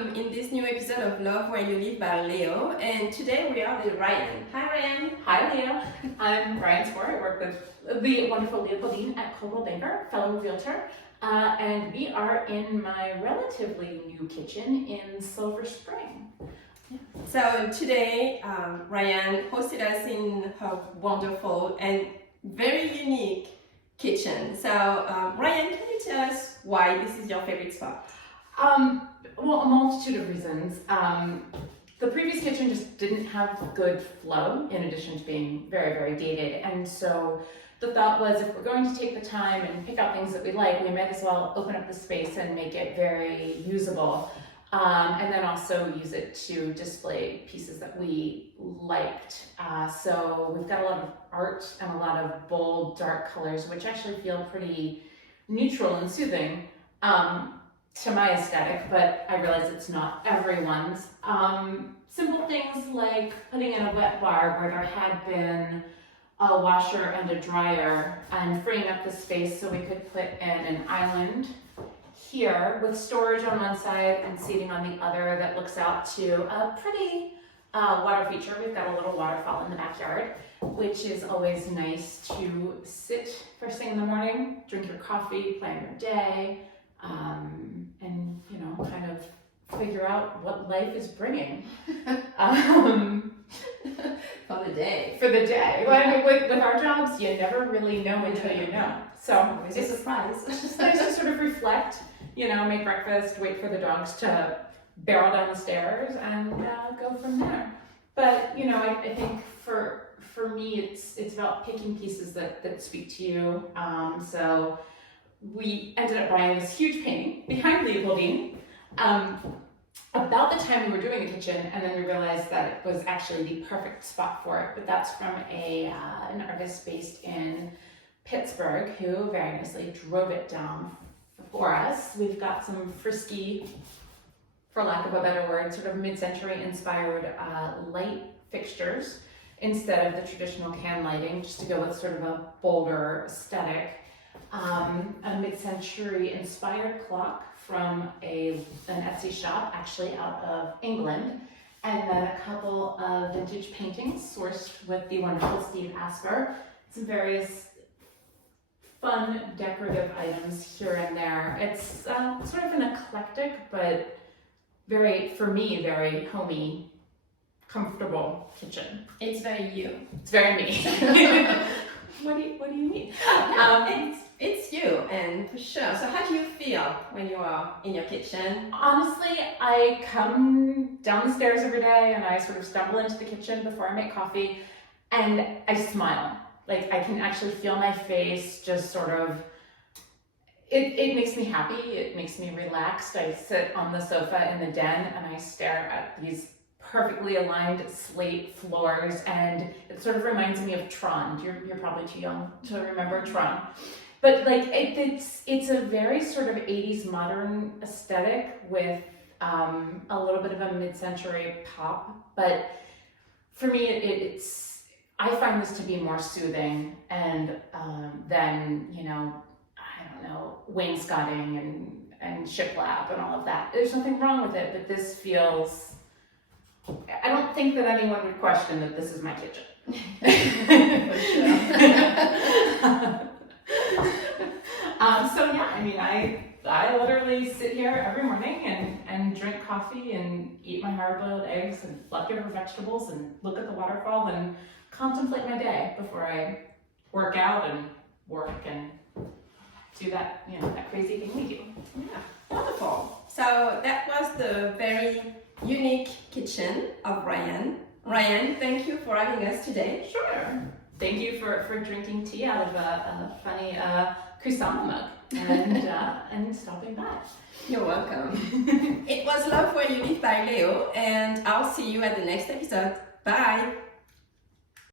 welcome in this new episode of Love Where You Live by Leo. And today we are with Ryan. Hi Ryan. Hi Leo, I'm Ryan Spore. I work with the wonderful Leopoldine at Coldwell Banker, fellow realtor. And we are in my relatively new kitchen in Silver Spring. So today Ryan hosted us in her wonderful and very unique kitchen. So Ryan, can you tell us why this is your favorite spot? Well, a multitude of reasons. The previous kitchen just didn't have good flow in addition to being very, very dated. And so the thought was, if we're going to take the time and pick out things that we like, we might as well open up the space and make it very usable. And then also use it to display pieces that we liked. So we've got a lot of art and a lot of bold, dark colors, which actually feel pretty neutral and soothing. To my aesthetic, but I realize it's not everyone's. Simple things like putting in a wet bar where there had been a washer and a dryer and freeing up the space so we could put in an island here with storage on one side and seating on the other that looks out to a pretty water feature. We've got a little waterfall in the backyard, which is always nice to sit first thing in the morning, drink your coffee, plan your day, and kind of figure out what life is bringing For the day. for the day. Well, I mean, with our jobs, you never really know until you know. So It's a surprise. it's just nice to sort of reflect, make breakfast, wait for the dogs to barrel down the stairs, and go from there. But I think for me, it's about picking pieces that speak to you. So we ended up buying this huge painting behind Leopoldine about the time we were doing the kitchen, and then we realized that it was actually the perfect spot for it. But that's from an artist based in Pittsburgh who very nicely drove it down for us. We've got some frisky, for lack of a better word, sort of mid-century inspired light fixtures instead of the traditional can lighting, just to go with sort of a bolder aesthetic. A mid-century inspired clock from an Etsy shop, actually out of England, and then a couple of vintage paintings sourced with the wonderful Steve Asper. Some various fun decorative items here and there. It's sort of an eclectic, but for me, very homey, comfortable kitchen. It's very you. It's very me. What do you need? It's you, and for sure. So how do you feel when you are in your kitchen? Honestly, I come down the stairs every day and I sort of stumble into the kitchen before I make coffee and I smile. Like, I can actually feel my face just sort of, it makes me happy, it makes me relaxed. I sit on the sofa in the den and I stare at these perfectly aligned slate floors, and it sort of reminds me of Tron. You're probably too young to remember Tron. But it's a very sort of 80s modern aesthetic with a little bit of a mid-century pop. But for me, I find this to be more soothing and than wainscoting and shiplap and all of that. There's nothing wrong with it, but this feels. I don't think that anyone would question that this is my kitchen. For sure. So yeah, I mean, I literally sit here every morning and drink coffee and eat my hard-boiled eggs and leftover vegetables and look at the waterfall and contemplate my day before I work out and work and do that, that crazy thing we do. Yeah, wonderful. So that was the very unique kitchen of Ryan. Ryan, thank you for having us today. Sure. Thank you for drinking tea out of a funny croissant mug and stopping by. You're welcome. It was Love Where You Live by Leo, and I'll see you at the next episode. Bye.